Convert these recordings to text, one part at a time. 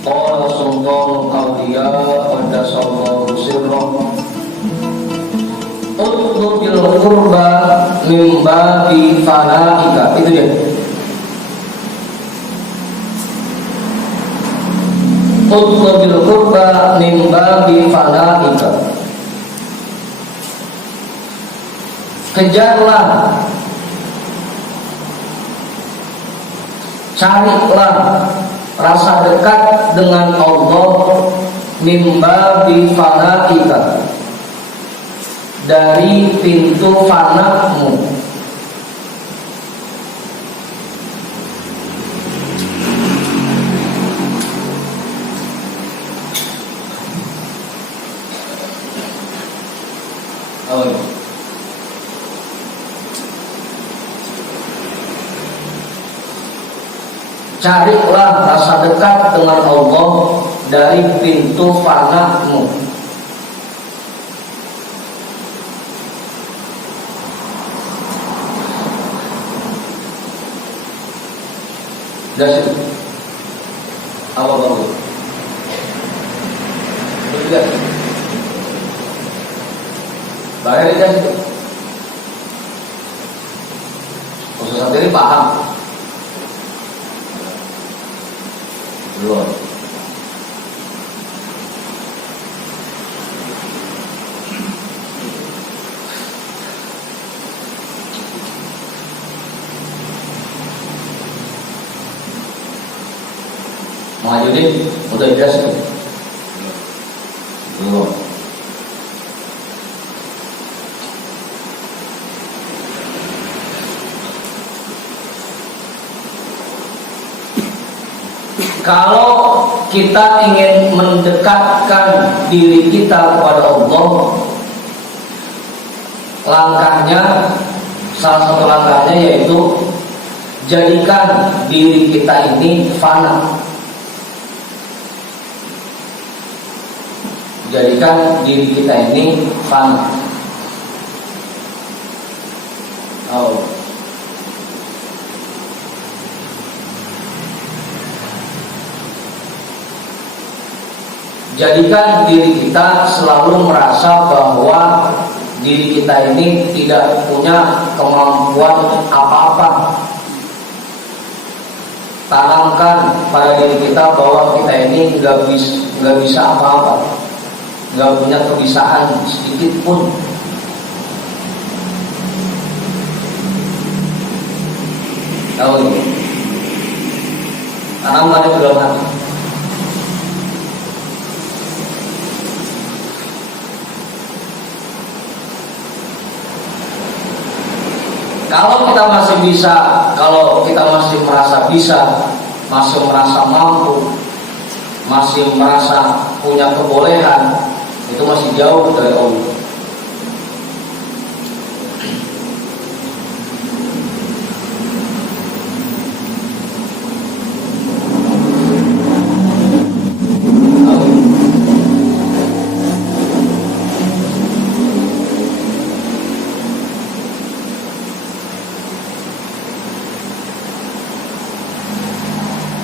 Qala sultanul awliya qaddasallahu sirrah utlubil qurba min babi fanaika. Itu dia. Utlubil qurba min babi fanaika. Kejarlah, carilah rasa dekat dengan Allah mimba bifanaika, dari pintu fanamu. Carilah rasa dekat dengan Allah dari pintu fanamu. Dari apa baru? Tidak. Bahaya dari situ. Khusus sendiri paham. Belum. Mau lanjutin? Udah jelas tuh? Belum. Kalau kita ingin mendekatkan diri kita kepada Allah, langkahnya, salah satu langkahnya yaitu jadikan diri kita ini fana. Jadikan diri kita ini fana. Jadikan diri kita selalu merasa bahwa diri kita ini tidak punya kemampuan apa-apa. Tanamkan pada diri kita bahwa kita ini nggak bisa apa-apa, nggak punya kebisaan sedikit pun. Tahu ini? Tanamkan di dalam hati. Kalau kita masih bisa, kalau kita masih merasa bisa, masih merasa mampu, masih merasa punya kebolehan, itu masih jauh dari Allah.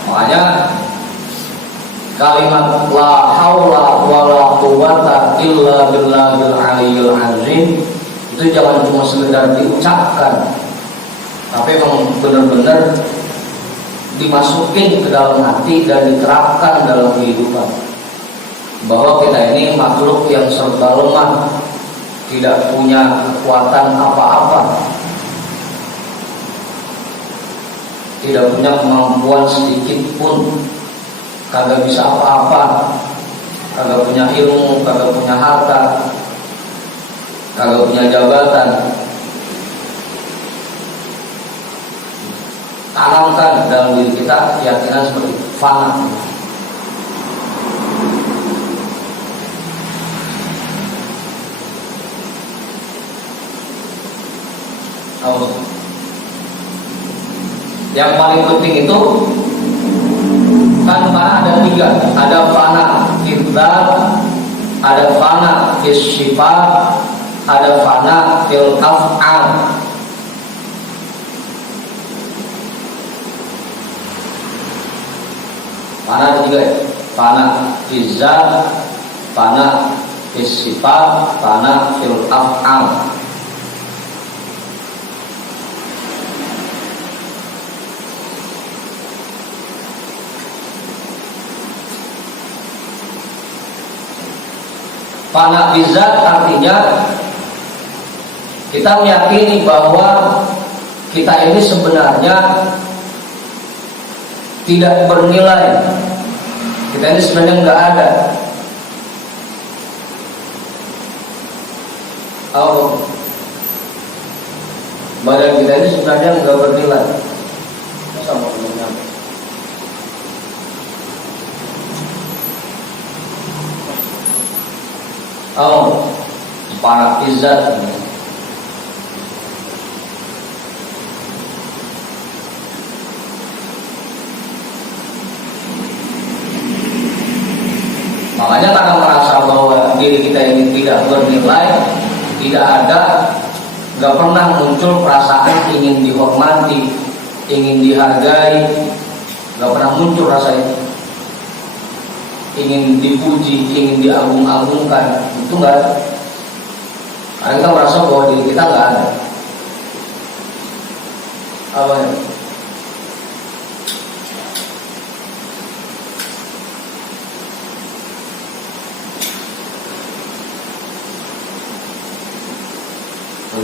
Makanya kalimat la haula wala quwwata illa billahil aliyyil azim itu jangan cuma sekedar diucapkan, tapi memang benar-benar dimasukin ke dalam hati dan diterapkan dalam kehidupan, bahwa kita ini makhluk yang serba lemah, tidak punya kekuatan apa-apa, tidak punya kemampuan sedikit pun, kagak bisa apa-apa, kagak punya ilmu, kagak punya harta, kagak punya jabatan. Tanamkan dalam diri kita keyakinan seperti fana. Yang paling penting itu kan fana ada tiga, ada fana fidzat, ada fana fis sifat, ada fana fil af'al. Fana ada tiga ya. fana fi zat, fana fi sifat, fana fil af'al. Fana fi zat artinya kita meyakini bahwa kita ini sebenarnya tidak bernilai. Kita ini sebenarnya nggak ada. Oh, badan kita ini sebenarnya nggak bernilai. Sama dengan para izat. Makanya karena merasa bahwa diri kita ini tidak bernilai, tidak ada, nggak pernah muncul perasaan ingin dihormati, ingin dihargai, nggak pernah muncul rasa itu. Ingin dipuji, ingin diagung-agungkan, itu nggak ada. Karena kita merasa bahwa diri kita nggak ada. Apa ya?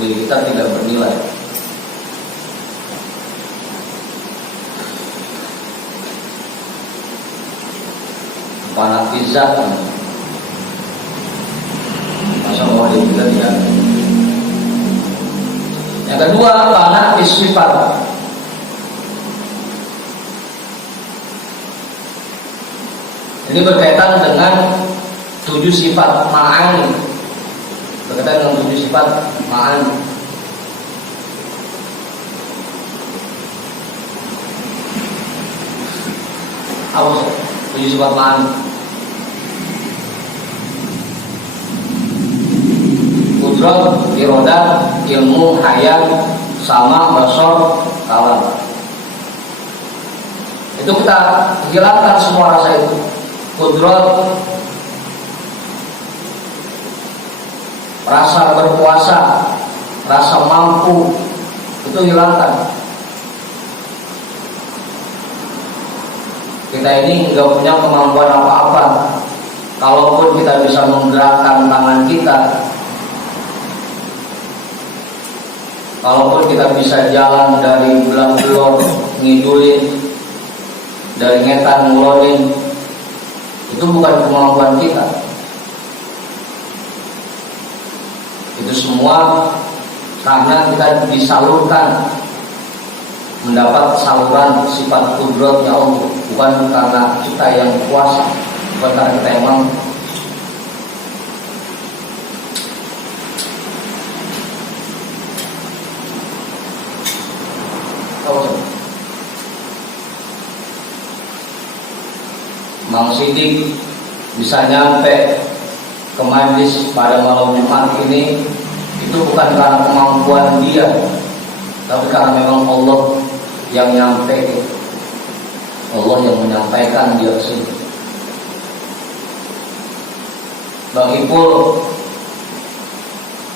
Diri kita tidak bernilai. Fanatizat, masa bahwa diri kita tidak. Yang kedua, fanatis sifat. Ini berkaitan dengan 7 sifat ma'ani. Berkaitan dengan 7 sifat ma'ani. Apa 7 sifat ma'ani? Qudrat, iradah, ilmu, hayat, sama, basar, kalam. Itu kita hilangkan semua rasa itu. Qudrat, rasa berkuasa, rasa mampu, itu hilangkan. Kita ini nggak punya kemampuan apa-apa. Kalaupun kita bisa menggerakkan tangan kita, kalaupun kita bisa jalan dari belang-belor ngidulin, dari ngetan ngulonin, itu bukan kemampuan kita. Itu semua karena kita disalurkan, mendapat saluran sifat kudratnya Allah, bukan karena kita yang kuasa, bukan karena kita yang mampu. Mang Sidik bisa nyampe ke majlis pada malam Jumat ini, itu bukan karena kemampuan dia, tapi karena memang Allah yang nyampe, Allah yang menyampaikan dia sini. Bang Ipul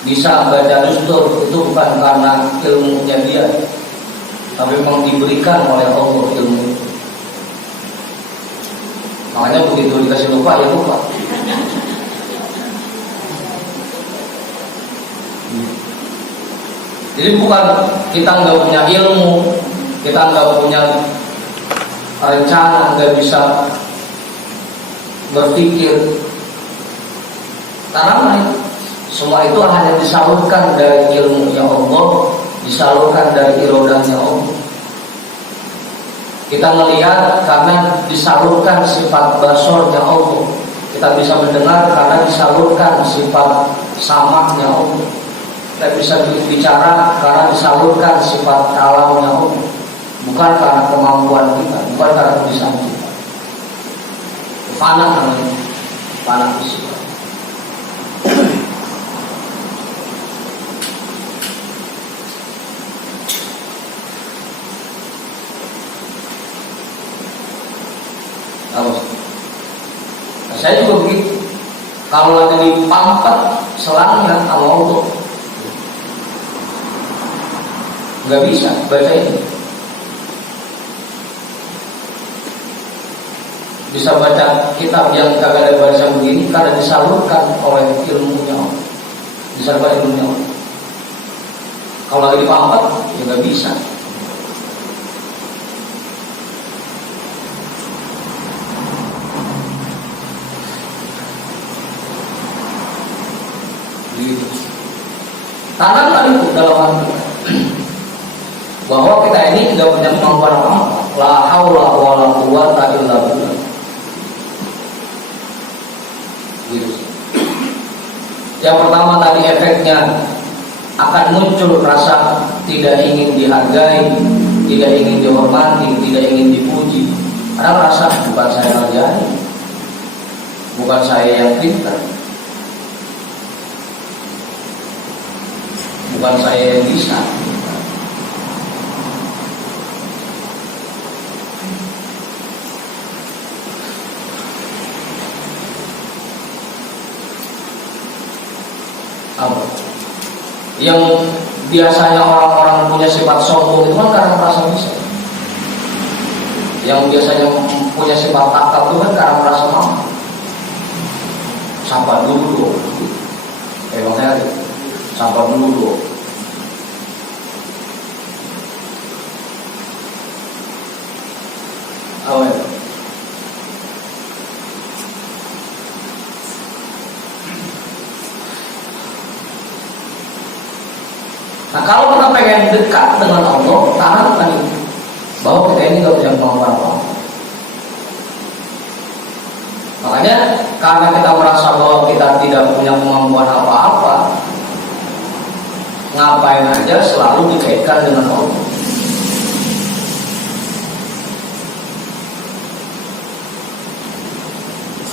bisa baca dustur, itu bukan karena ilmunya dia, tapi memang diberikan oleh Allah ilmu. Makanya begitu dikasih lupa, ya lupa. Jadi bukan kita nggak punya ilmu, kita nggak punya rencana, nggak bisa berpikir. Karena semua itu hanya disalurkan dari ilmunya Allah, disalurkan dari irodahnya Allah. Kita melihat karena disalurkan sifat basornya Allah. Kita bisa mendengar karena disalurkan sifat samahnya Allah. Kita bisa bicara karena disalurkan sifat kalamnya Allah. Bukan karena kemampuan kita, bukan karena kebisaan kita. Fana namanya, fana sifat. Saya juga begitu. Kalau lagi dipampat selangnya sama Allah, nggak bisa baca ini. Bisa baca kitab yang kagak ada bahasa begini karena disalurkan oleh ilmunya, disalurkan ilmunya. Kalau lagi dipampat, ya nggak bisa. Tanamkan itu dalam hati bahwa kita ini tidak punya kemampuan apa-apa. La haula wala quwwata illa billah. Gitu. Yang pertama tadi efeknya akan muncul rasa tidak ingin dihargai, tidak ingin dihormati, tidak ingin dipuji. Karena rasa bukan saya ngerjain, bukan saya yang pintar, bukan saya yang bisa. Yang biasanya orang-orang punya sifat sombong itu kan karena merasa bisa. Yang biasanya punya sifat takal itu kan karena merasa mampu. Sabar dulu, Bang Heri, sabar dulu. Awal. Nah, kalau kita pengen dekat dengan Allah, tanamkan itu bahwa kita ini nggak punya kemampuan apa-apa. Makanya karena kita merasa bahwa kita tidak punya kemampuan apa-apa, ngapain aja selalu dikaitkan dengan Allah.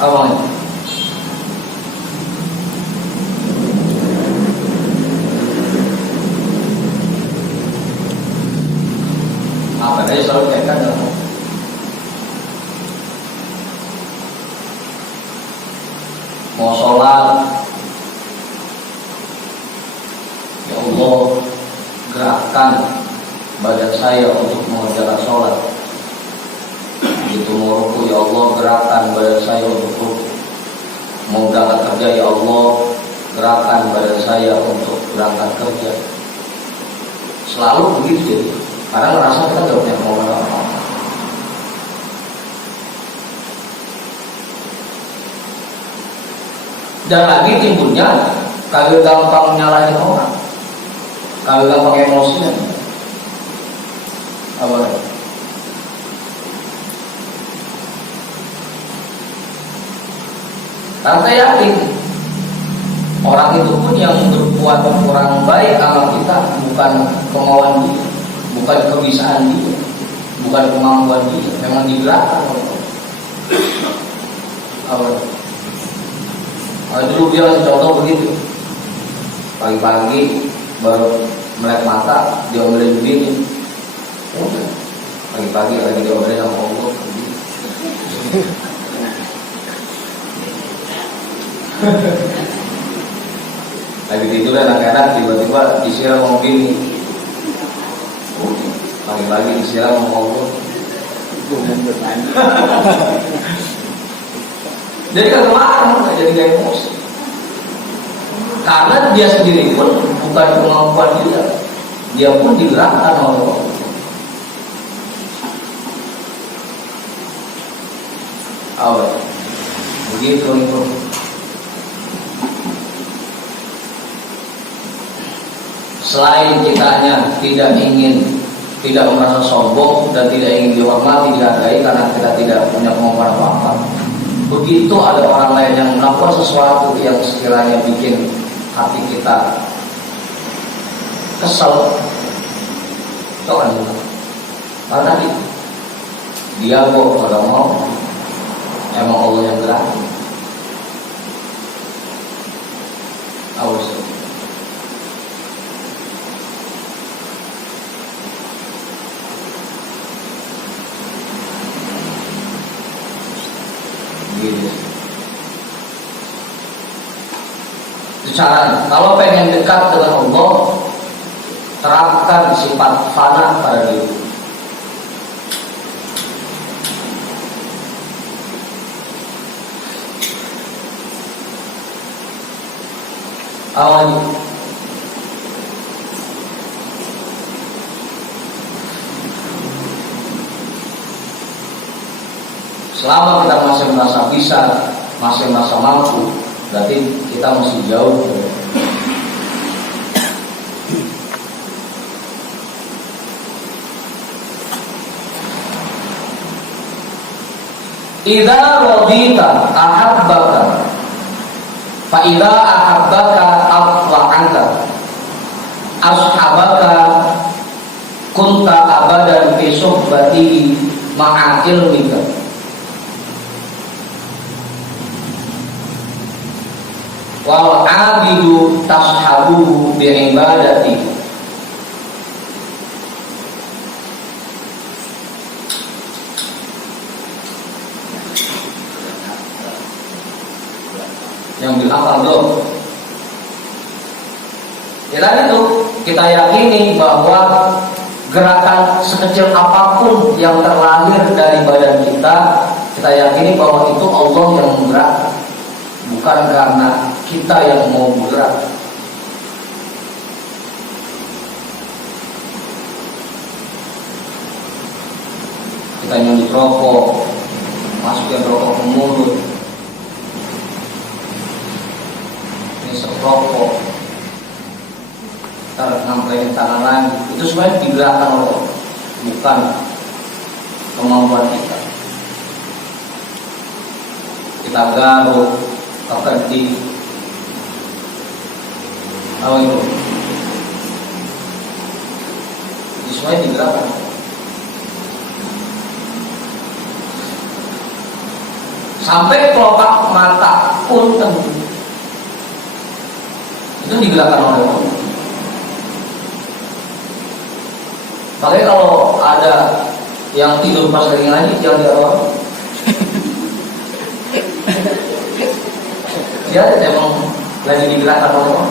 Awalnya apa aja selalu dikaitkan dengan Allah. Mau sholat, ya Allah gerakkan badan saya untuk mengerjakan sholat. Begitu mau ruku, ya Allah gerakkan badan saya untuk ruku. Mau berangkat kerja, ya Allah gerakkan badan saya untuk berangkat kerja. Selalu begitu jadi. Karena merasa kita tidak punya kemampuan apa-apa. Dan lagi timbulnya kagak gampang nyalahin orang, kagak gampang emosian. Apa? Karena saya yakin orang itu pun yang berbuat kurang baik sama kita bukan kemauan dia, bukan kebisaan dia, bukan kemampuan dia, memang digerakkan oleh Allah. Apa? Dulu dia kasih contoh begitu. Pagi-pagi baru melek mata, dia omelin begini. Pagi-pagi lagi dia omelin sama Allah. Lagi tidur enak-enak, tiba-tiba disiram sama begini. Pagi-pagi disiram sama Allah. Jadi kan marah, nggak jadi gak emosi. Karena dia sendiri pun bukan kemampuan dia pun digerakkan oleh Allah. Awal, begitu itu. Selain kitanya tidak merasa sombong dan tidak ingin dihormati, dihargai karena kita tidak punya kemampuan apa-apa. Begitu ada orang lain yang melakukan sesuatu yang sekiranya bikin hati kita kesel, tahu kan? Karena dia kok kalau mau, emang Allah yang gerak. Awas. Itu caranya. Kalau pengen dekat dengan Allah, terapkan sifat fana pada diri. Awal selama kita masih merasa bisa, masih merasa mampu, berarti kita masih jauh. Idza radita ahabbaka fa idza ahabbaka afla'anka ashabaka kunta abadan fi suhbatihi ma'a ilmika wal abidu tashabuhu bi ibadati. Yang bilang belum. Ya tadi itu kita yakini bahwa gerakan sekecil apapun yang terlahir dari badan kita yakini bahwa itu Allah yang menggerakkan, bukan karena kita yang mau bergerak. Kita nyulik rokok, masukin rokok ke mulut, rokok, ntar ngampelin tangan lagi, itu semuanya digerakkan oleh, bukan kemampuan kita. Kita garuk, kekedih, apa itu? Itu semuanya digerakkan. Sampai kelopak mata pun itu digerakkan oleh Allah. Makanya kalau ada yang tidur pas lagi ngaji, jangan dia orang. Dia emang lagi digerakkan oleh Allah.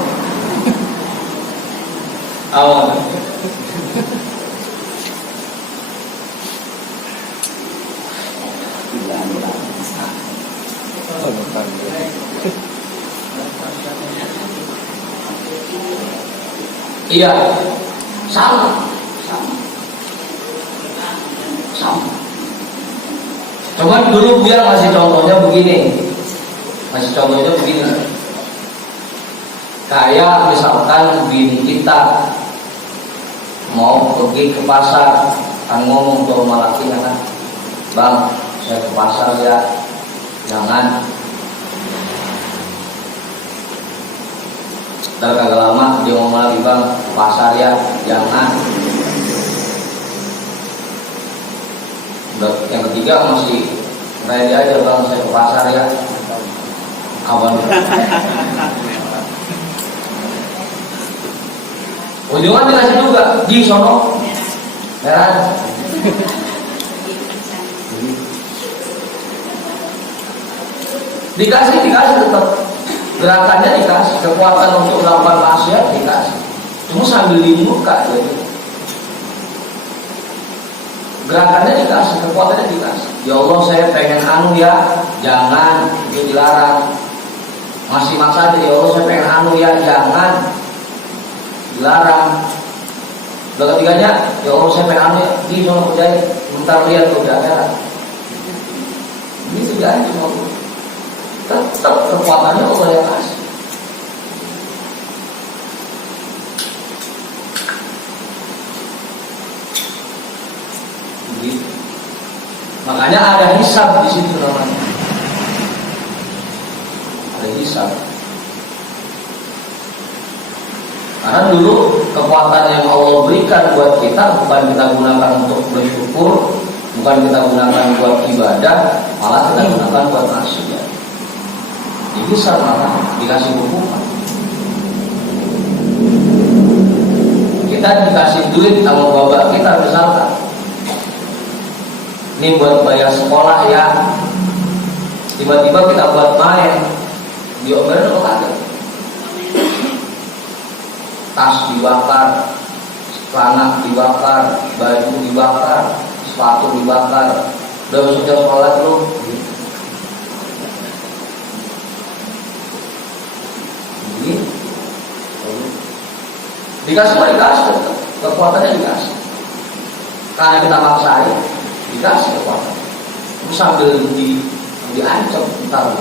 Awal. Iya, sama. Cuman dulu biar masih contohnya begini. Kayak misalkan bini kita mau pergi ke pasar, kan ngomong ke rumah lakinya kan, bang, saya ke pasar ya, jangan. Ntar kagak lama dia ngomong lagi, bang, ke pasar ya, jangan. Yang ketiga masih ready aja, bang, saya ke pasar ya, kawan. Ujungnya dikasih juga di sono merah. Dikasih tetap. Gerakannya dikasih, kekuatan untuk melakukan maksiat dikasih. Cuma sambil dimuka jadi. Gerakannya dikasih, kekuatannya dikasih. Ya Allah, saya pengen anu ya, jangan, itu dilarang. Masih maksa aja, ya Allah saya pengen anu ya, jangan, dilarang. Udah ketiganya, ya Allah saya pengen anu ya, di sono kerjain, bentar lihat tuh udah. Ini sudah cuma tetap kekuatannya Allah yang kasih. Begitu. Makanya ada hisab di situ namanya. Ada hisab. Karena dulu kekuatan yang Allah berikan buat kita bukan kita gunakan untuk bersyukur, bukan kita gunakan buat ibadah, malah kita gunakan buat maksiat. Ini sama dikasih hukuman. Kita dikasih duit sama bapak kita misalkan, ini buat bayar sekolah ya, tiba-tiba kita buat main, diomelin apa kagak? tas dibakar, celana dibakar, baju dibakar, sepatu dibakar. Udah sudah sholat lu, dikasih mah dikasih, kekuatannya dikasih. Karena kita maksain, dikasih kekuatan. Terus sambil diancam, ntar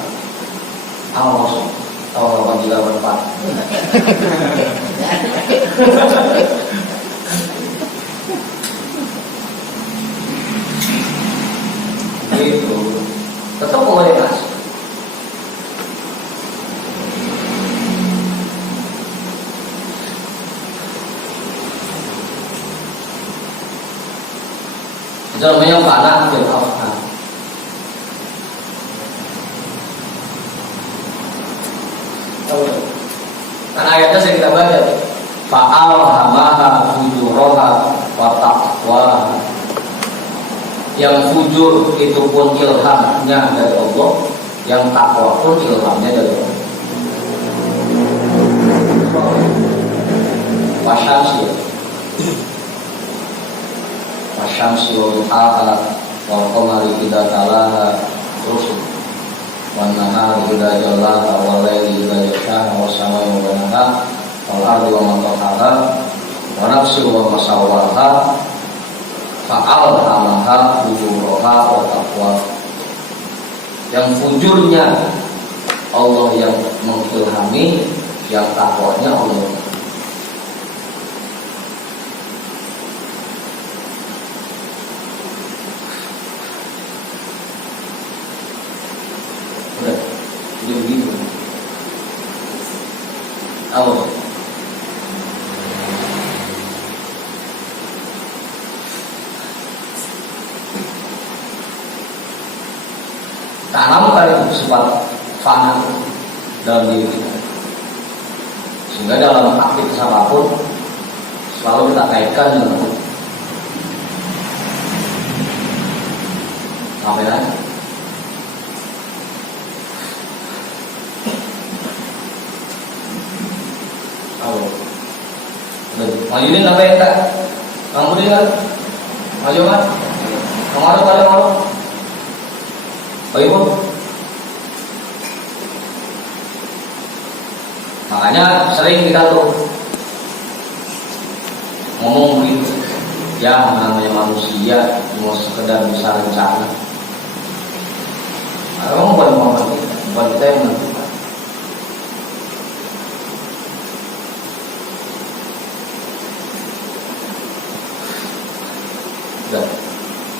awas, tahu 834. Gitu, tetap boleh kasih. Itu namanya panah bil afham. Kan ayatnya saya kita baca, fa'alhamaha fujuraha wa taqwaha. Yang fujur itu pun ilhamnya dari Allah, yang takwa pun ilhamnya dari Allah. Wasyamsi wa duhaha wal qamari idza talaha terus wan nahari idza jallaha wal laili idza yaghshaha was samai wa banaha wal ardi wa ma tahaha wa nafsi wa ma sawwaha fa'alhamaha fujuraha wa taqwa. Yang fujurnya Allah yang mengilhami, yang takwanya Allah. Udah, jadi begitu. Allah. Tanamkan itu sifat fana dalam diri kita, sehingga dalam aktivitas apapun selalu kita kaitkan dengan itu. Ngapain aja? Halo, maju ini ngapain tak? Kamu ini kan? Maju kan? Kemarin. Baik, makanya sering kita tuh ngomong begitu, ya namanya manusia cuma sekedar bisa rencana. Kamu bukan kita yang menentukan.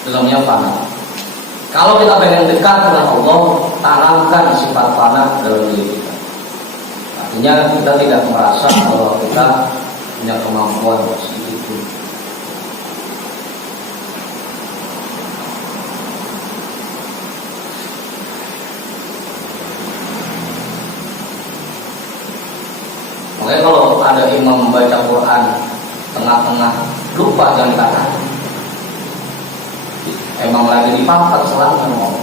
Dalamnya fana. Kalau kita pengen dekat dengan Allah, tanamkan sifat fana dalam diri kita. Artinya kita tidak merasa bahwa kita punya kemampuan sedikit pun. Makanya kalau ada imam membaca Quran tengah-tengah lupa jam tangan, emang lagi dipangkat selalu ngomong.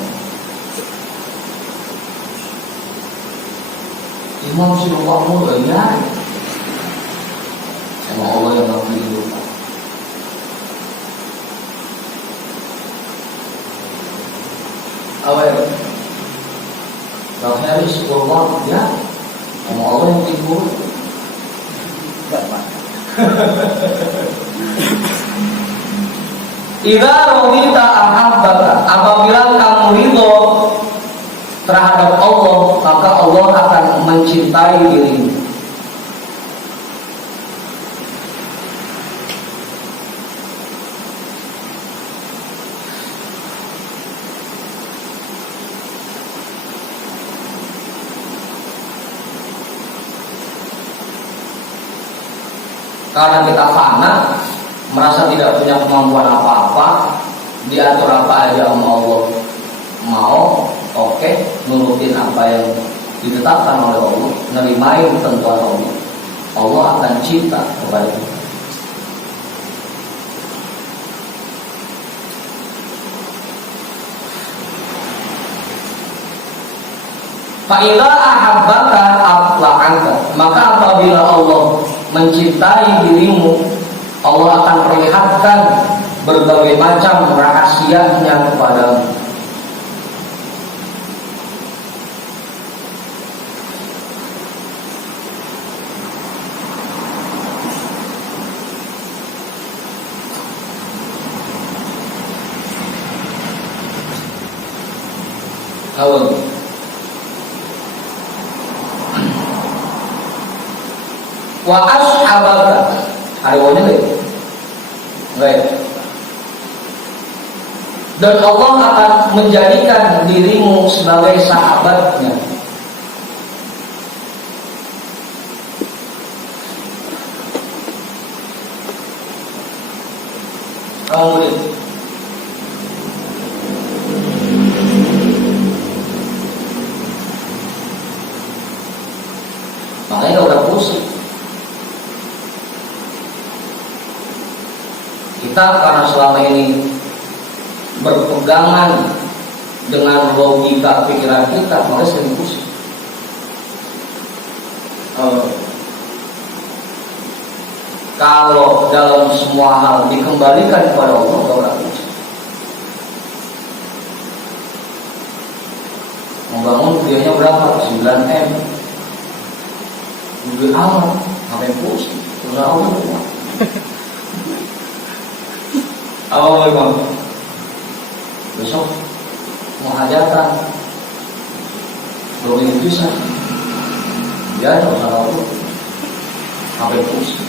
Imam si lupa mulu ya. Emang Allah yang lagi lupa. Awal Bang Haris lupa ya. Emang Allah yang timbul. Idza radita ahabbaka, apabila kamu ridho terhadap Allah, maka Allah akan mencintai dirimu. Karena kita fana, merasa tidak punya kemampuan apa-apa, diatur apa aja sama Allah mau, oke, nurutin apa yang ditetapkan oleh Allah, nerimain tentuan Allah, Allah akan cinta kepada kita. Fa'ila ahabbaka atla'anka, maka apabila Allah mencintai dirimu, Allah akan perlihatkan berbagai macam rahasianya kepadamu. Awal wa ashabaka ada wajah baik. Dan Allah akan menjadikan dirimu sebagai sahabatnya. Kamu makanya udah pusing. Kita karena selama ini berpegangan dengan logika pikiran kita, makanya sering pusing. Kalau dalam semua hal dikembalikan kepada Allah, gak usah pusing. Membangun biayanya berapa? 9M. Duit amat, ngapain pusing? Terus Allah semua. Apa bang? Besok mau hajatan, belum bisa. Ya, jangan salah Allah. Ngapain pusing?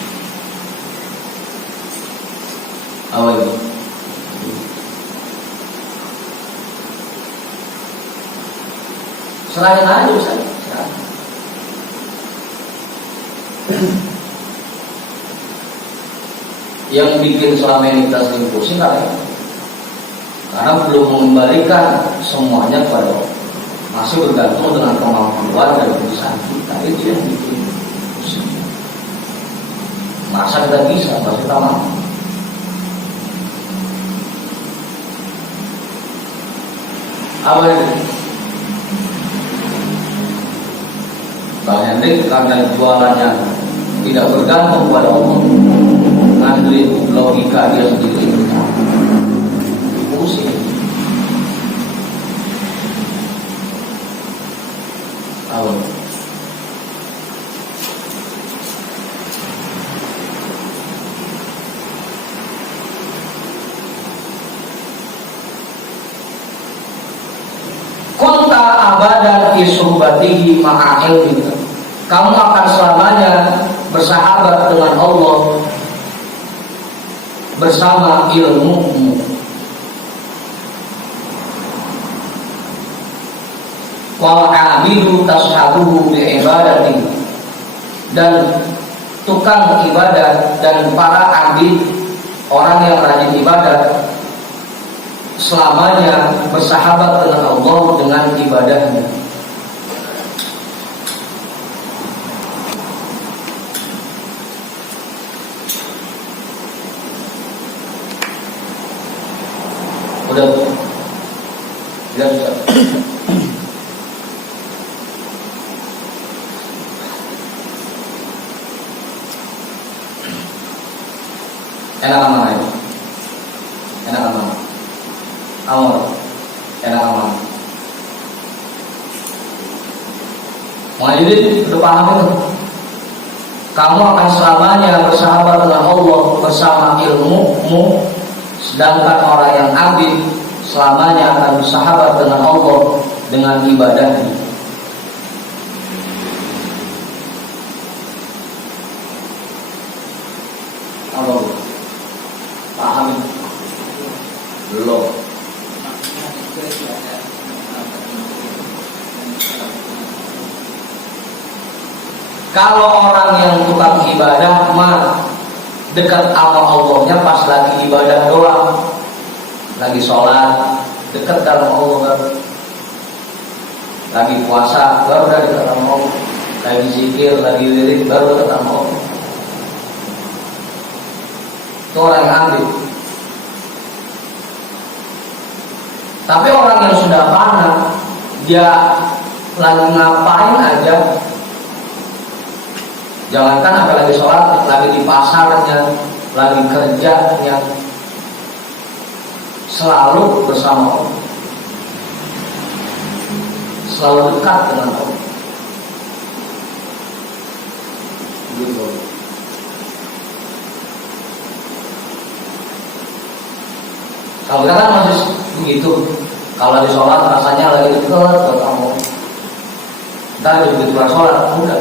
Apa ini? Selain aja Ustaz. Yang bikin selama ini kita sering pusing karena belum mengembalikan semuanya kepada Allah. Masih bergantung dengan kemampuan dan usaha kita. Itu yang bikin pusing. Masa kita bisa, masa kita mampu. Apa itu? Bang Hendrik karena jualannya tidak bergantung pada Allah, ngandelin logika dia sendiri, pusing. Awal. Kunta abadan fi suhbatihi ma'a ilmika. Kamu akan selamanya bersahabat dengan Allah bersama ilmumu. Wal abidu tashabuhu bi ibadati. Dan tukang ibadah dan para abid, orang yang rajin ibadah, selamanya bersahabat dengan Allah dengan ibadahnya. Udah, ya sudah. Enak mana ini? Enak mana? Amor, enak mana? Muhajirin udah paham itu? Kamu akan selamanya bersahabat dengan Allah bersama ilmumu. Sedangkan orang yang abid selamanya akan bersahabat dengan Allah dengan ibadahnya. Apa? Paham? Belum. Kalau orang yang tukang ibadah mah dekat sama Allahnya pas lagi ibadah doang, lagi sholat dekat sama Allah baru, lagi puasa baru udah dekat sama Allah, lagi zikir, lagi lirik baru dekat sama Allah. Itu orang yang ambil. Tapi orang yang sudah fana, dia lagi ngapain aja Jangankan apa lagi sholat, lagi di pasarnya, lagi kerjanya, selalu bersama Allah, selalu dekat dengan Allah. Gitu. Kalau kita kan masih begitu, kalau di sholat rasanya lagi dekat buat Allah. Ntar begitu sholat, udah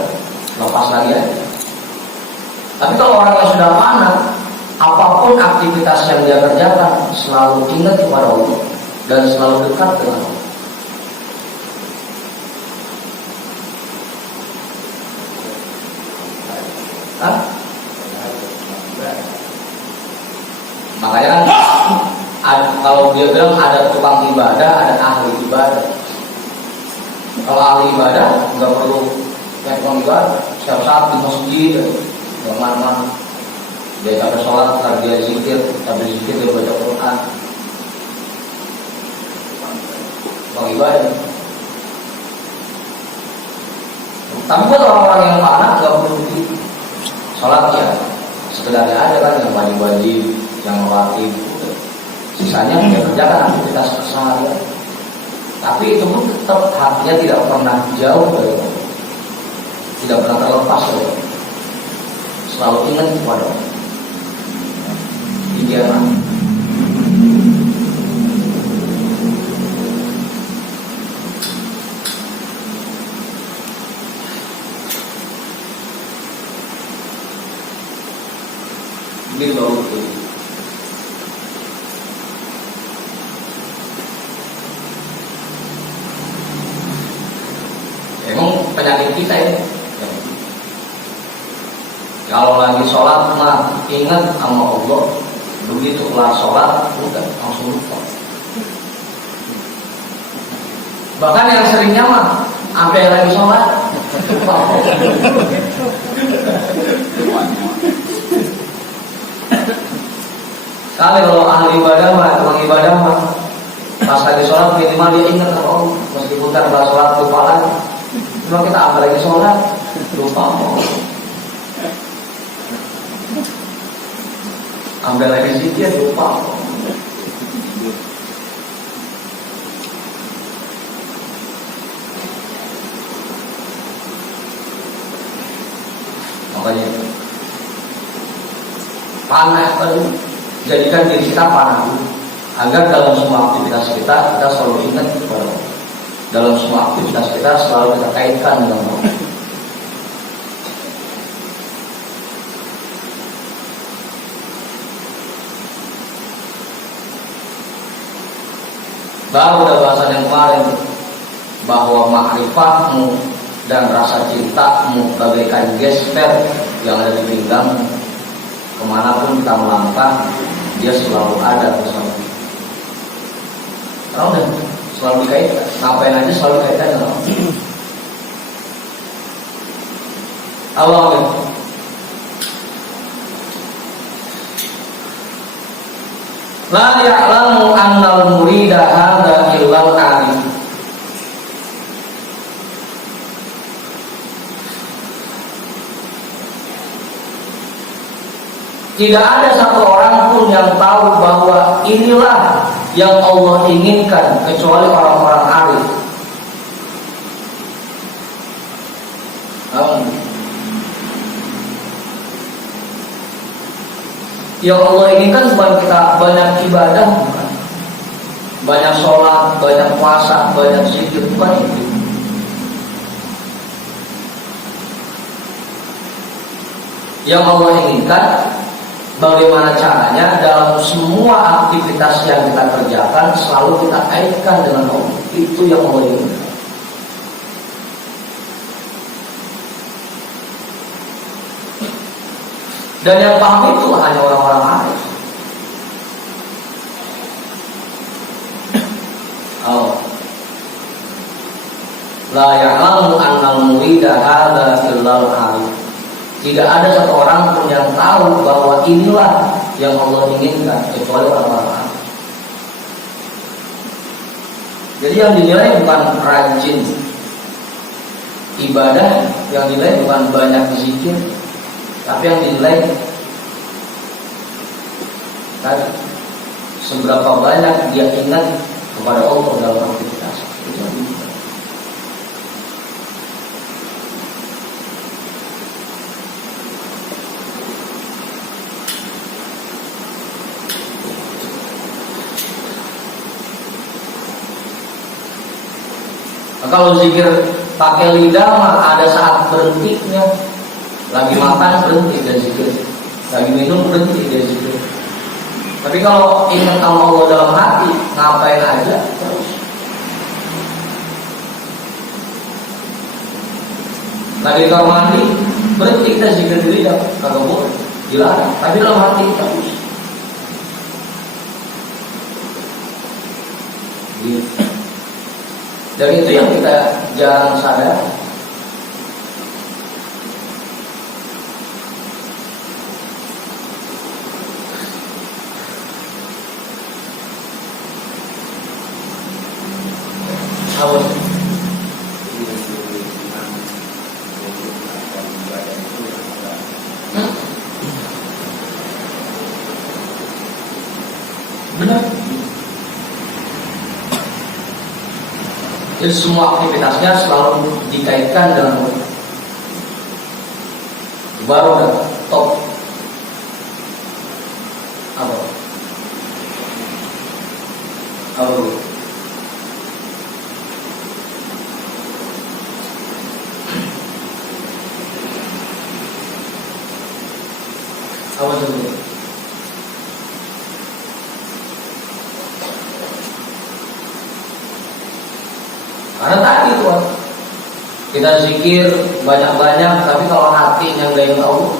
lepas lagi aja. Tapi kalau orang yang sudah fana, apapun aktivitas yang dia kerjakan selalu ingat kepada Allah dan selalu dekat dengan Allah. Hah? Makanya kan kalau dia bilang ada tukang ibadah, ada ahli ibadah. Kalau ahli ibadah nggak perlu kayak tukang ibadah, setiap saat di masjid, di mana-mana. Dia sampai sholat, dia zikir, sampai zikir dia baca Quran. Tukang ibadah. Tapi buat orang-orang yang fana nggak perlu begitu. Sholat ya sekedarnya aja kan, yang wajib-wajib, yang rawatib. Sisanya dia kerjakan aktivitas keseharian. Tapi itu pun tetap hatinya tidak pernah jauh dari Allah, tidak pernah terlepas dari Allah. Selalu ingat kepada Allah. Idealnya. Ini baru itu. Emang penyakit kita ya. Kalau lagi sholat mah ingat sama Allah, begitu kelar sholat udah langsung lupa. Bahkan yang seringnya mah sampai lagi sholat lupa. Kali kalau ahli ibadah mah, tukang ibadah mah, pas lagi sholat minimal dia ingat sama Allah, meskipun kan pas sholat lupa lagi. Cuma kita ambil lagi sholat lupa Allah. Ambil lagi zikir lupa. Makanya panah itu jadikan diri kita panah agar dalam semua aktivitas kita selalu ingat kepada Allah. Dalam semua aktivitas kita selalu kita kaitkan dengan Allah. Baru ada bahasan yang kemarin bahwa ma'rifatmu dan rasa cintamu bagaikan gesper yang ada di pinggang. Kemanapun kita melangkah, dia selalu ada bersama kita. Tahu deh, selalu dikaitkan. Ngapain aja selalu dikaitkan dengan Allah. Allah. La ya'lamu annal murida hadza illal alim. Tidak ada satu orang pun yang tahu bahwa inilah yang Allah inginkan kecuali orang-orang arif. Yang Allah inginkan bukan kita banyak ibadah, bukan. Banyak sholat, banyak puasa, banyak zikir, bukan itu. Yang Allah inginkan bagaimana caranya dalam semua aktivitas yang kita kerjakan selalu kita kaitkan dengan Allah. Itu yang Allah inginkan. Dan yang paham itu hanya orang-orang arif. La ya'lamu annal murida hadza illal alim. Tidak ada satu orang pun yang tahu bahwa inilah yang Allah inginkan kecuali orang-orang arif. Jadi yang dinilai bukan rajin ibadah, yang dinilai bukan banyak zikir, Tapi yang dinilai tadi seberapa banyak dia ingat kepada Allah dalam aktivitas. Itu yang dinilai. Nah, kalau zikir pakai lidah mah ada saat berhentinya. Lagi makan berhenti dan zikir, lagi minum berhenti dan zikir. Tapi kalau ingat sama Allah dalam hati, ngapain aja terus. Lagi di kamar mandi berhenti kita zikir di lidah, kagak boleh, dilarang. Tapi dalam hati terus. Gitu. Dan itu yang kita jarang sadar. Awal. Benar. Jadi semua aktivitasnya selalu dikaitkan dengan baru dan top. Apa? Apa? Apa dulu? Karena tadi tuh kita zikir banyak-banyak, tapi kalau hatinya nggak ingat Allah,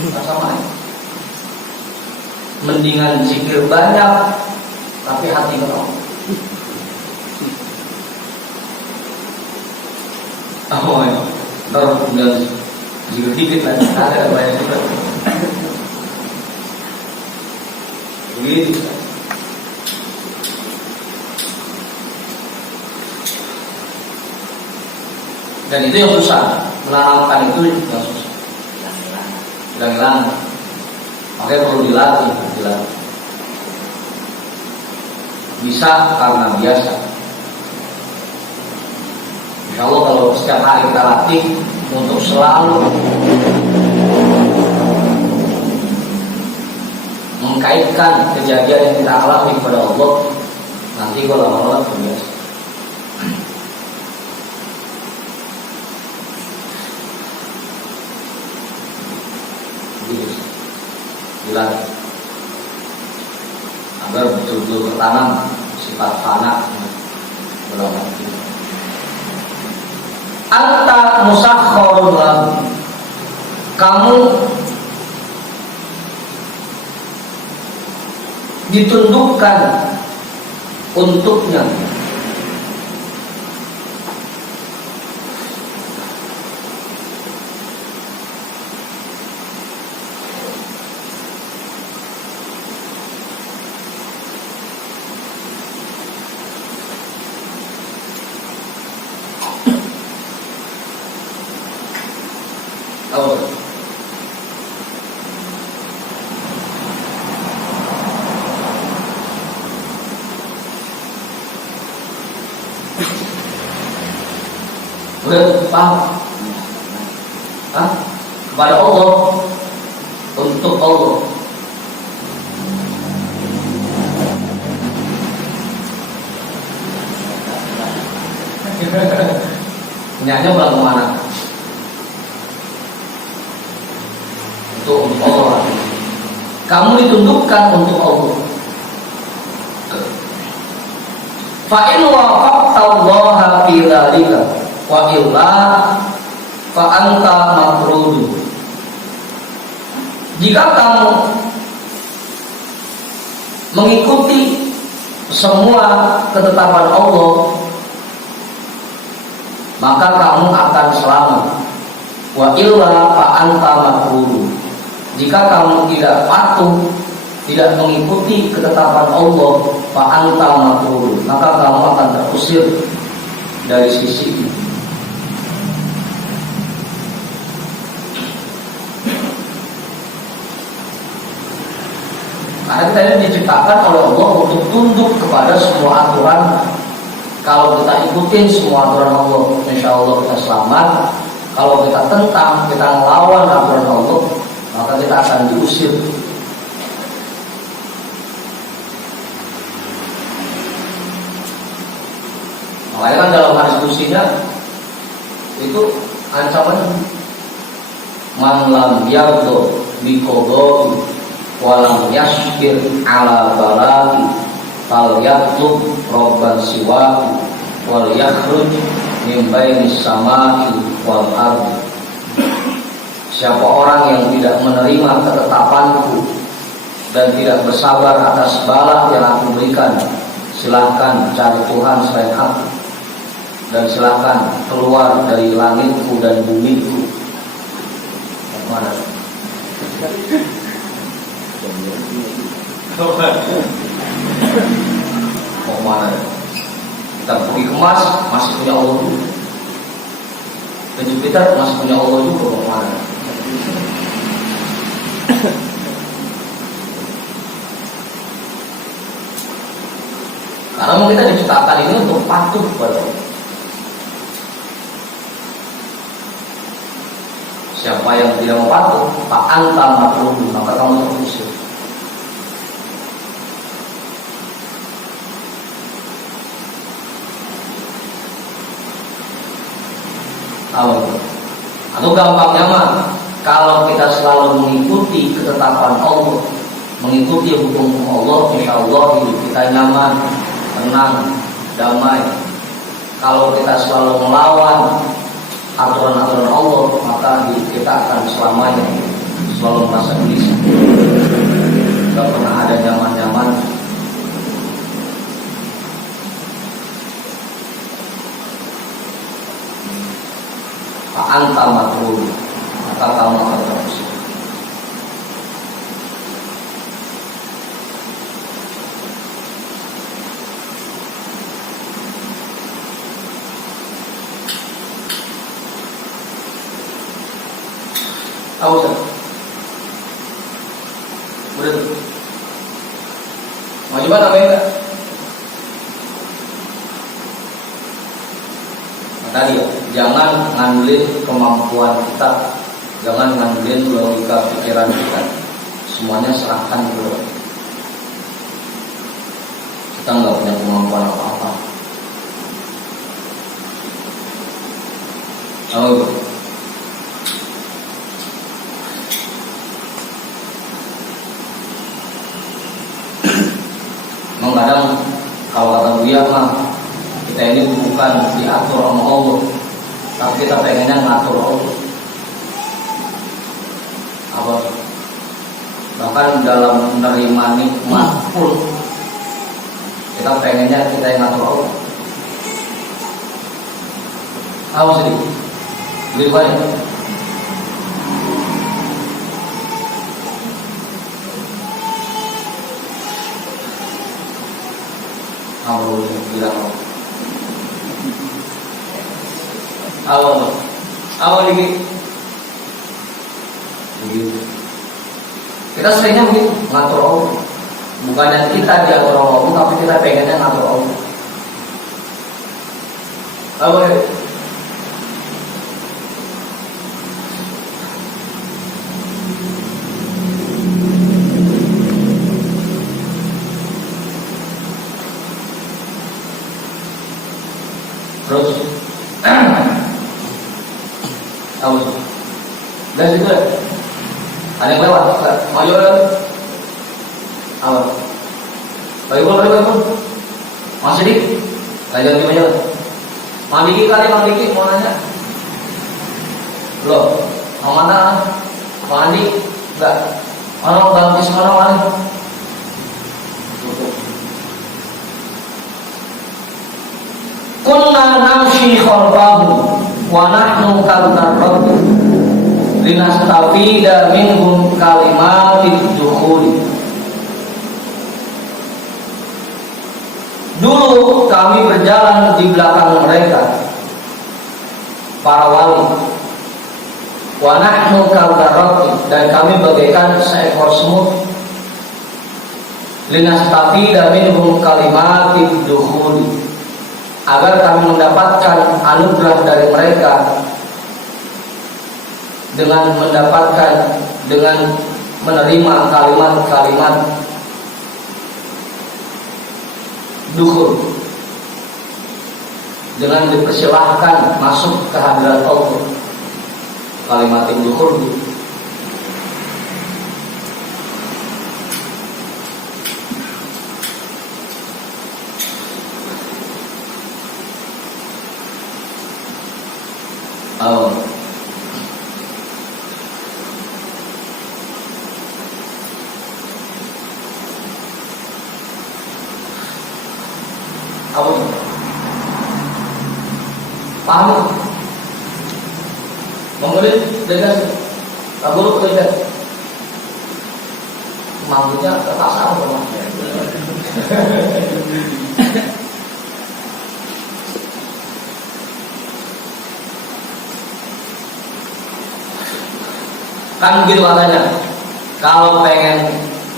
nggak sama aja. Mendingan zikir banyak, tapi hati nggak Allah. Oh ya, ntar tinggal zikir dikit lagi, ada banyak juga. Begitu. Dan itu yang susah, menanamkan itu yang susah. Hilang-hilang. Makanya perlu dilatih. Bisa karena biasa. Insya Allah kalau setiap hari kita latih untuk selalu mengkaitkan kejadian yang kita alami kepada Allah, nanti kalau lama-lama terbiasa. Dilatih agar betul-betul tertanam sifat fana dalam hati. Anta musakhkharun lahu, kamu ditundukkan untuknya. Oh. Udah paham? Hah? Kepada Allah, untuk Allah. Nyanyi pulang kemana? Untuk Allah. Kamu ditundukkan untuk Allah. Fa in wafaqta Allah fi dzalika wa illa fa anta mafrud. Jika kamu mengikuti semua ketetapan Allah, maka kamu akan selamat. Wa illa fa anta mafrud. Jika kamu tidak patuh, tidak mengikuti ketetapan Allah, fa anta mafrud, maka kamu akan terusir dari sisi ini. kita ini diciptakan oleh Allah untuk tunduk kepada semua aturan. Kalau kita ikutin semua aturan Allah, insya Allah kita selamat. Kalau kita tentang, kita melawan aturan Allah, maka kita akan diusir. Makanya kan dalam hadis kursinya itu ancaman man lam yardo biqodoi walam yashkir ala balai fal yatlub robban siwaku wal yakhruj min bainis samai wal ardi. Siapa orang yang tidak menerima ketetapanku dan tidak bersabar atas bala yang aku berikan, silahkan cari Tuhan selain aku, dan silahkan keluar dari langitku dan bumiku. Yang mana? Mau mana? Kita pergi ke Mars, masih punya Allah dulu. Ke Jupiter, masih punya Allah juga. Mau mana? Karena kita diciptakan ini untuk patuh kepada Allah. Siapa yang tidak mau patuh, fa'anta matrud, maka kamu terusir. Atau gampangnya mah, kalau kita selalu mengikuti ketetapan Allah, mengikuti hukum Allah, insya Allah hidup kita nyaman, tenang, damai. Kalau kita selalu melawan aturan-aturan Allah, maka hidup kita akan selamanya selalu merasa gelisah. Gak pernah ada nyaman-nyaman. Fa'anta matrud, maka kamu akan terusir. Tahu tak? Udah tuh. Mau coba namanya enggak? Tadi ya, jangan ngandelin kemampuan kita, jangan ngandelin logika pikiran kita. Semuanya serahkan ke Allah. Kita nggak punya kemampuan apa-apa. Oh, kadang kalau kata Buya mah, kita ini bukan diatur sama Allah, tapi kita pengennya ngatur Allah. Apa? Bahkan dalam menerima nikmat pun kita pengennya kita yang ngatur Allah. Apa sih? Lebih baik. Kamu bilang awal ini begitu. Kita seringnya begitu ngatur Allah, bukannya kita diatur Allah, tapi kita pengennya ngatur Allah. Awal terus tahu dan juga ada yang lewat maju awal baik masih dik lanjut di mana mandiki kali mandiki mau nanya lo mau mana mandi enggak orang bangkis mana mandi kunna namshi khalfahu wa nahnu kalnarratu linastafida minhum kalimatid dukhuli. Dulu kami berjalan di belakang mereka, para wali. Wa nahnu kalnarratu, dan kami bagaikan seekor semut. linastafida minhum kalimatid dukhul, agar kami mendapatkan anugerah dari mereka dengan menerima kalimat-kalimat dukhul, dengan dipersilahkan masuk ke hadirat Allah. Kalimat dukhul apa itu? Paham? Mengulit dengan kabur dengan maksudnya ke pasar apa? Kan begitu katanya. Kalau pengen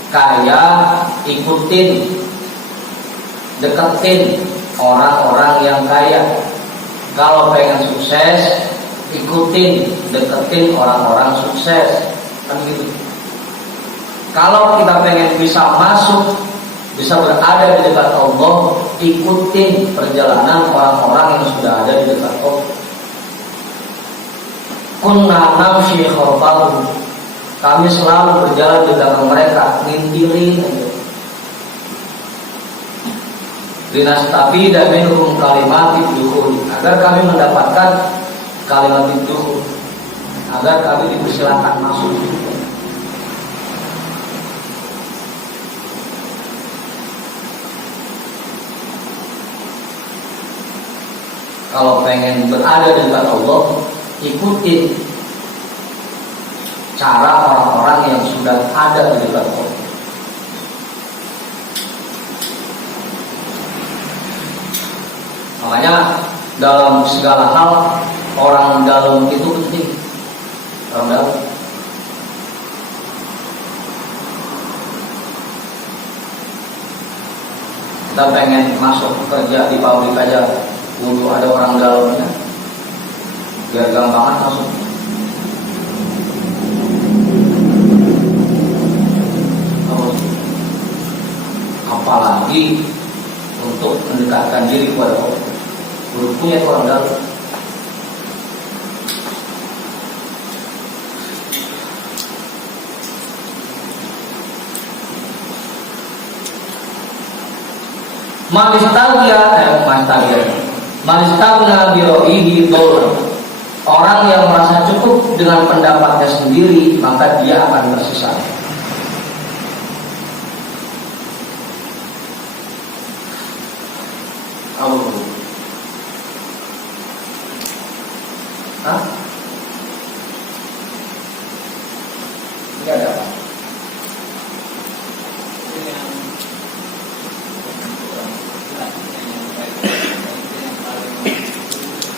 kaya, ikutin, deketin orang-orang yang kaya. Kalau pengen sukses, ikutin, deketin orang-orang sukses. Kan gitu. Kalau kita pengen bisa masuk, bisa berada di dekat Allah, ikutin perjalanan orang-orang yang sudah ada di dekat Allah. Kunna namshi khalfahu, kami selalu berjalan di belakang mereka, ngintilin aja. Linastafida minhum kalimatid dukhul, agar kami mendapatkan kalimatid dukhul, agar kami dipersilakan masuk. Kalau pengen berada di dekat Allah, ikutin cara orang-orang yang sudah ada di dekat Allah. Makanya dalam segala hal orang dalam itu penting. Orang dalam. Kita pengen masuk kerja di pabrik aja, kudu ada orang dalamnya, biar gampangan masuk. Apalagi untuk mendekatkan diri kepada Allah, kudu punya orang dalam. Manistagna biroihi dor. Orang yang merasa cukup dengan pendapatnya sendiri, maka dia akan tersesat. Hah? Ini ada apa?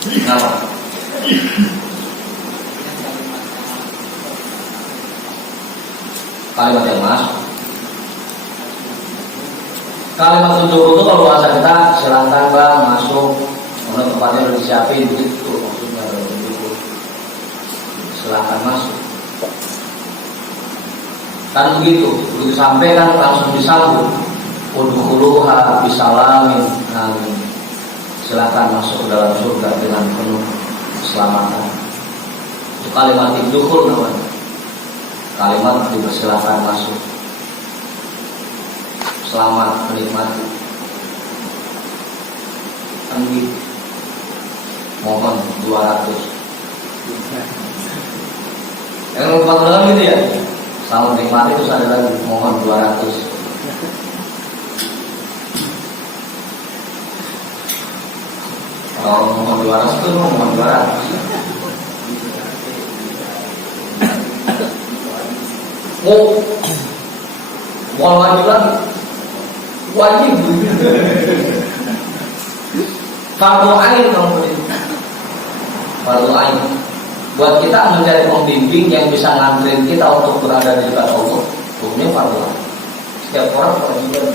Kenapa? Kalimat yang masuk. Kalimat tujuh itu kalau bahasa kita, silakan bang masuk, menurut tempatnya udah disiapin, begitu maksudnya. Silakan masuk. Kan begitu sampai kan langsung disambut. Udkhuluha bisalamin. Silakan masuk ke dalam surga dengan penuh keselamatan. Itu kalimat dukhul namanya. Kalimat dipersilakan masuk. Selamat menikmati. Anggi. Mohon 200. Yang lupa dalam gitu ya. Selamat menikmati terus ada lagi. Mohon 200. Kalau mohon 200 itu mohon 200. Mau wajib lagi. Wajib. Fardu ain kamu itu. Fardu ain. Buat kita mencari pembimbing yang bisa nganterin kita untuk berada di dekat Allah, hukumnya fardu ain. Setiap orang kewajiban.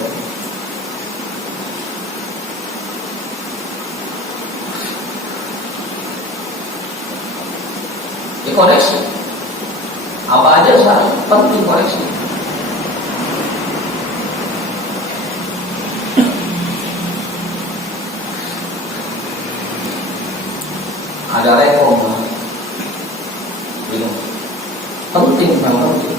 Dikoreksi. Apa aja sekarang penting koreksi. Ada rekom, penting memang penting.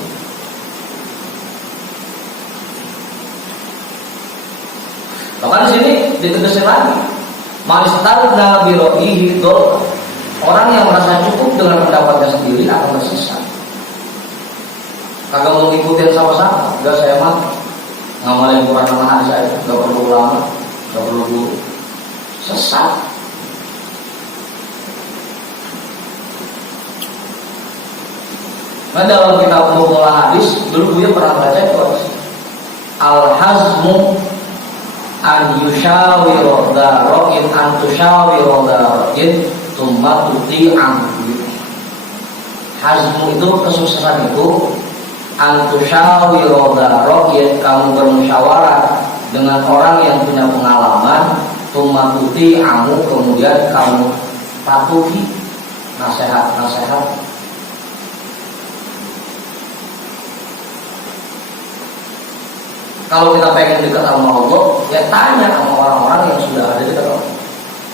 Bahkan di sini ditegaskan lagi, manistarna biroihi dol. Orang yang merasa cukup dengan pendapatnya sendiri akan tersesat. Kagak mau ngikutin sama-sama. Udah saya mah ngamalin Quran sama hadis saya, nggak perlu ulama, nggak perlu guru. Sesat. Nah dalam kitab Muqalah hadis dulu dia pernah baca itu al-hazmu an yushawiro daroin an tushawiro daroin tumma tuti'an. Hazmu itu kesuksesan itu antusyawiro daroin, kamu bermusyawarah dengan orang yang punya pengalaman, tumma tuti'amu, kemudian kamu patuhi nasihat-nasihat. Kalau kita pengen dekat sama Allah, ya tanya sama orang-orang yang sudah ada dekat Allah.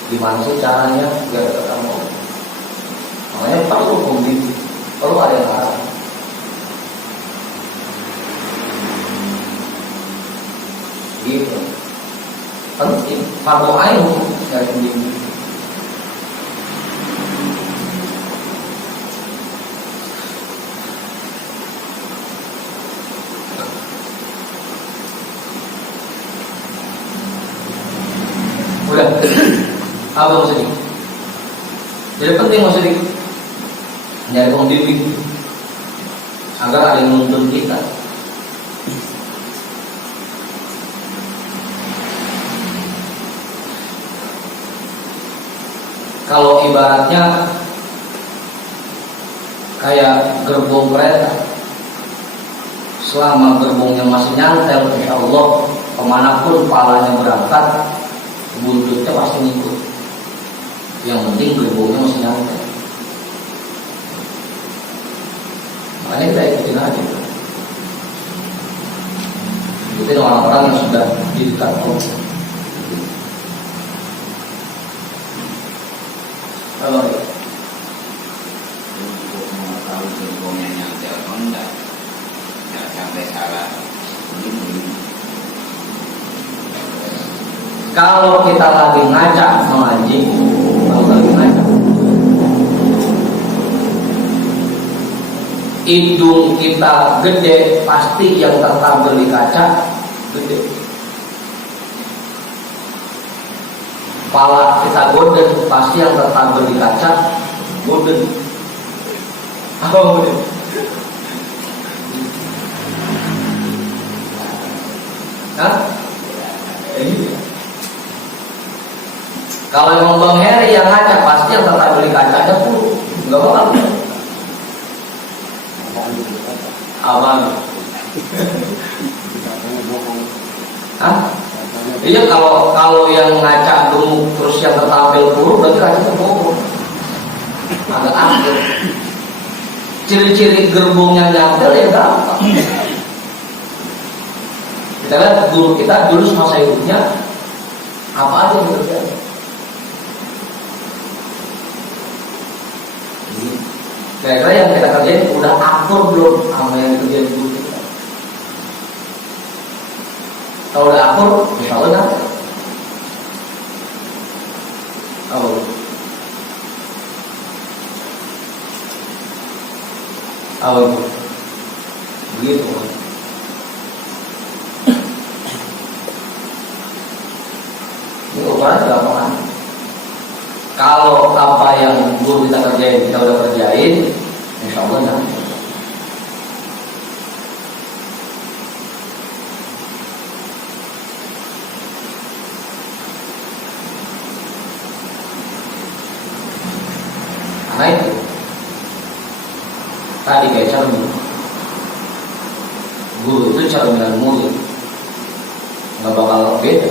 Gimana sih caranya biar dekat sama Allah? Makanya perlu pembimbing, perlu ada yang arah. Gitu. Penting, fardu ain dari pembimbing. Udah, apa maksudnya? Jadi penting maksudnya nyari pembimbing agar ada yang menuntun kita. Kalau ibaratnya kayak gerbong kereta, selama gerbongnya masih nyantel, insya Allah kemanapun palanya berangkat, buntutnya pasti ngikut. Yang penting gerbongnya masih nyampe. Makanya kita ikutin aja. Ikutin orang-orang yang sudah di dekat Allah. Kalau untuk mengetahui gerbongnya nyampe atau enggak sampai salah. kalau kita lagi ngacak mengaji, kalau lagi ngacak, hidung kita gede, pasti yang tertampil di kaca gede. Kepala kita goden, pasti yang tertampil di kaca goden. Apa goden? Hah? Kalau emang Bang Heri yang ngaca, pasti yang tertampil di kacanya puluh, nggak bakal. Abang. Hah? Iya, kalau yang ngaca gemuk terus yang tertampil puluh, berarti kacanya bohong. Agak anggur. Ciri-ciri gerbongnya nyampe ya gampang. Kita lihat guru kita dulu semasa hidupnya apa aja yang terjadi. Kira-kira yang kita kerjain udah akur belum sama yang dikerjain guru kita? Kalau udah akur, insya Allah nanti. Oh. Oh, begitu. Ini ukuran gampang. Kalau apa yang guru kita kerjain, kita udah kerjain, insya Allah nanti. Karena itu tadi kayak cermin, guru itu cerminan murid. nggak bakal beda.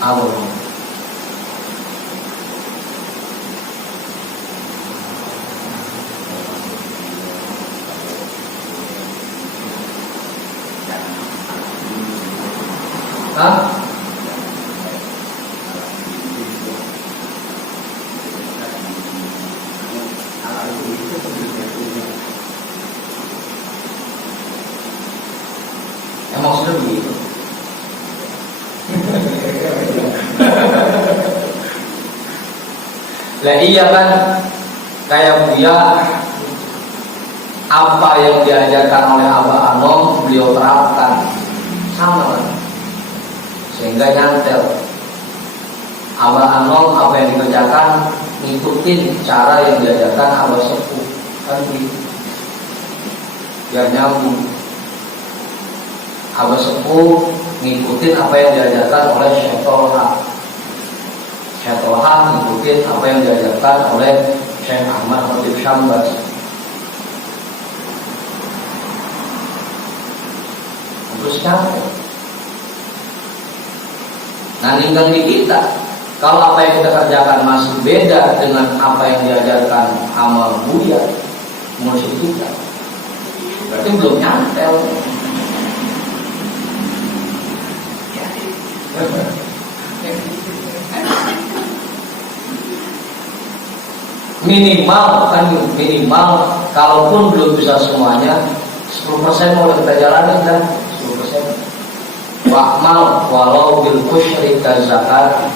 Apa? Hah? Emang sudah begitu. Lah iya kan, kayak Buya, apa yang diajarkan oleh Abah Anom beliau terapkan sama kan, sehingga nyantel. Abah Anom apa yang dikerjakan ngikutin cara yang diajarkan Abah Sepuh kan gitu, biar nyambung. Abah Sepuh ngikutin apa yang diajarkan oleh Syekh Tolha, Syekh Tolha ngikutin apa yang diajarkan oleh Syekh Ahmad Khatib Syambas. Terus nyampe. Nah, tinggal di kita. Kalau apa yang kita kerjakan masih beda dengan apa yang diajarkan sama Buya, mursyid kita, berarti belum nyantel. Minimal kan, minimal kalaupun belum bisa semuanya 10% mau kita jalanin dan 10%. Wa'mal walau bil usyri zakat.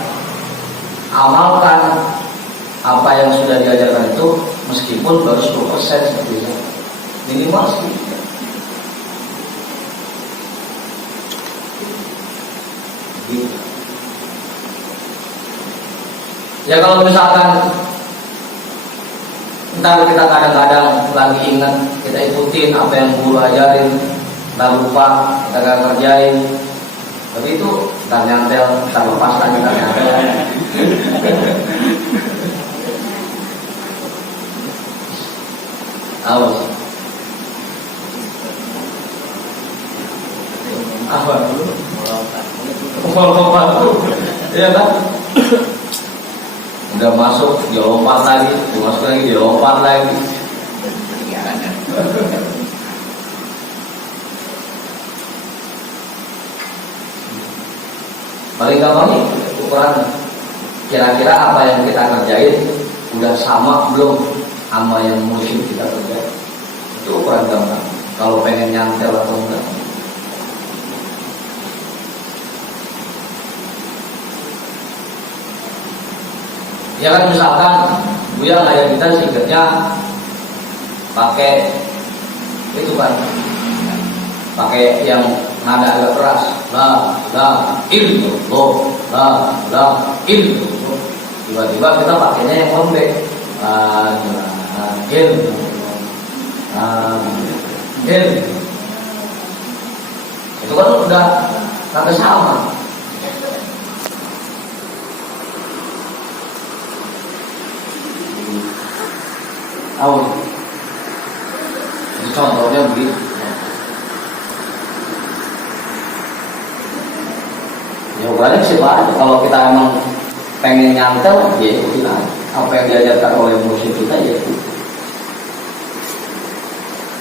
Amalkan apa yang sudah diajarkan itu meskipun baru 10% sebetulnya. Minimal sih. Gitu. Ya kalau misalkan ntar kita kadang-kadang lagi ingat, kita ikutin apa yang guru ajarin, ntar lupa, kita gak kerjain, tapi itu ntar nyantel, ntar lepas lagi, ntar nyantel. Awas. Apa dulu? Lompat tuh, iya kan? Udah masuk, dia lompat lagi, dia masuk lagi, dia lompat lagi. Paling gampang ukuran kira-kira apa yang kita kerjain udah sama belum sama yang musim kita kerjain. Itu ukuran gampang. Kalau pengen nyantel atau enggak. Ya kan, misalkan Buya ngajar kita singkatnya pakai itu kan, pakai yang nada agak keras, la ilmu. Tiba-tiba kita pakainya yang lembek, ilmu. Itu kan udah kagak sama. Tahu? Contohnya begitu. Ya banyak sih Pak. Kalau kita emang pengen nyantel, ya ikutin aja. Apa yang diajarkan oleh musyid kita, ya itu.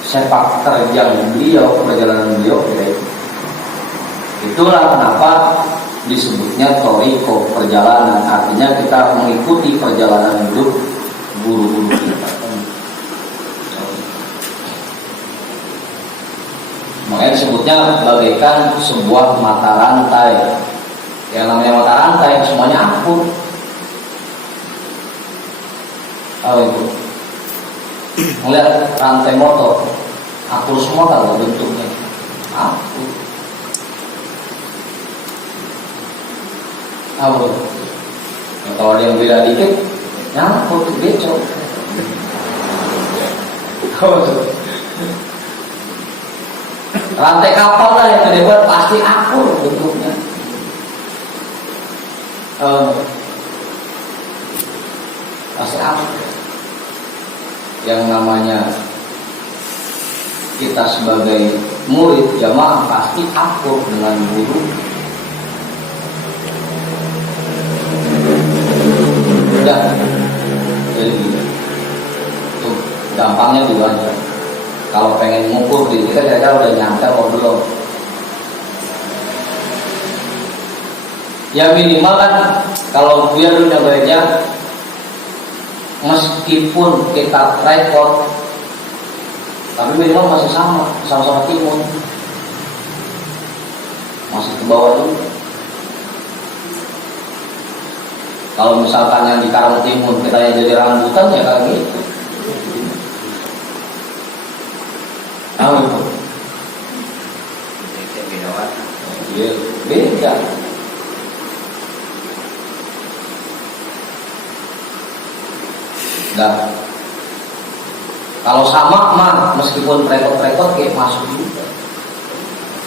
Sepak terjang beliau, perjalanan beliau, kita itu. Itulah kenapa disebutnya thoriqah, perjalanan. Artinya kita mengikuti perjalanan hidup guru-guru kita. Makanya disebutnya bagaikan sebuah mata rantai. Yang namanya mata rantai semuanya akur. Oh itu, melihat rantai motor akur semua kalau bentuknya akur. Akur. Nah, kalau ada yang beda dikit, nyangkut becok. Rantai kapal lah yang dibuat pasti akur bentuknya. Pasti akur. Yang namanya kita sebagai murid jamaah pasti akur dengan guru. Udah, jadi gitu. Tuh, gampangnya gitu aja. Kalau pengen ngukur diri kita kira-kira udah nyampe atau belum. Ya minimal kan kalau gue dulu nyobainnya, meskipun kita repot, tapi minimal masih sama-sama timun, masih ke bawah dulu. Kalau misalkan yang di Karang Timun kita yang jadi rambutan ya kayak gitu. Tahu itu? Beda warna. Iya, beda. Nah, kalau sama mah meskipun repot-repot kayak masuk juga.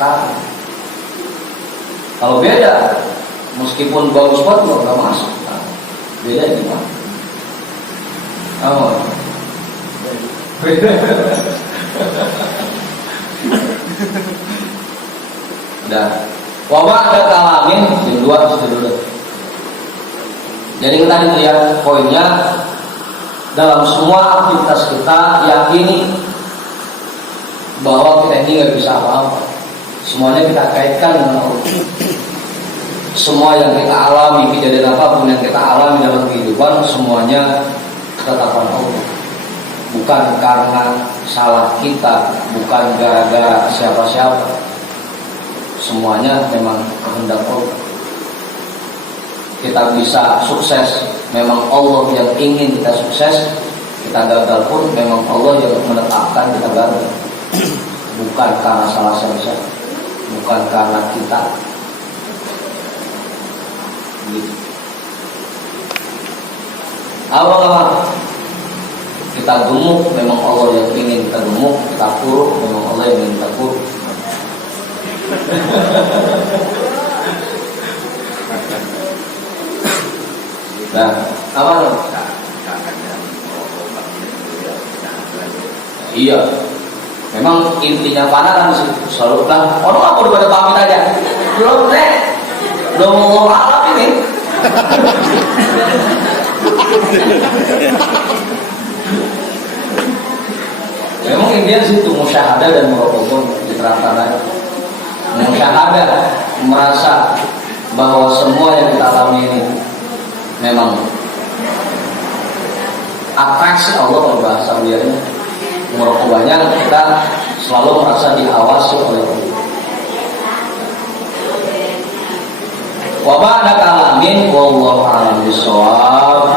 Kan? Kalau beda, meskipun bagus banget nggak masuk. Nah, beda gimana? Oh, beda. Udah. Wabah ada kalamin yang dua sudah dulu. Jadi kita lihat poinnya. Dalam semua aktivitas kita yakini bahwa kita ini nggak bisa apa-apa. Semuanya kita kaitkan dengan Allah. Semua yang kita alami, kejadian apapun yang kita alami dalam kehidupan, semuanya ketetapan Allah. Bukan karena salah kita, bukan gara-gara siapa-siapa. Semuanya memang kehendak Allah. Kita bisa sukses, memang Allah yang ingin kita sukses. Kita gagal pun memang Allah yang menetapkan kita gagal. Bukan karena salah siapa, bukan karena kita. Awal kita gemuk, memang Allah yang ingin kita gemuk. Kita kurus, memang Allah yang ingin kita kurus. Nah, apa loh? Iya, memang intinya panah kan selalu bilang, orang apa udah pada pamit aja? Belum deh, belum mau alam ini. Memang intinya situ musyahadah dan muraqabah diterapkan aja. Musyahadah merasa bahwa semua yang kita alami ini memang atraksi Allah kalau bahasa biarnya. Muraqabahnya kita selalu merasa diawasi oleh Allah. Wa ba'da kalamin wallahu a'lam bishawab.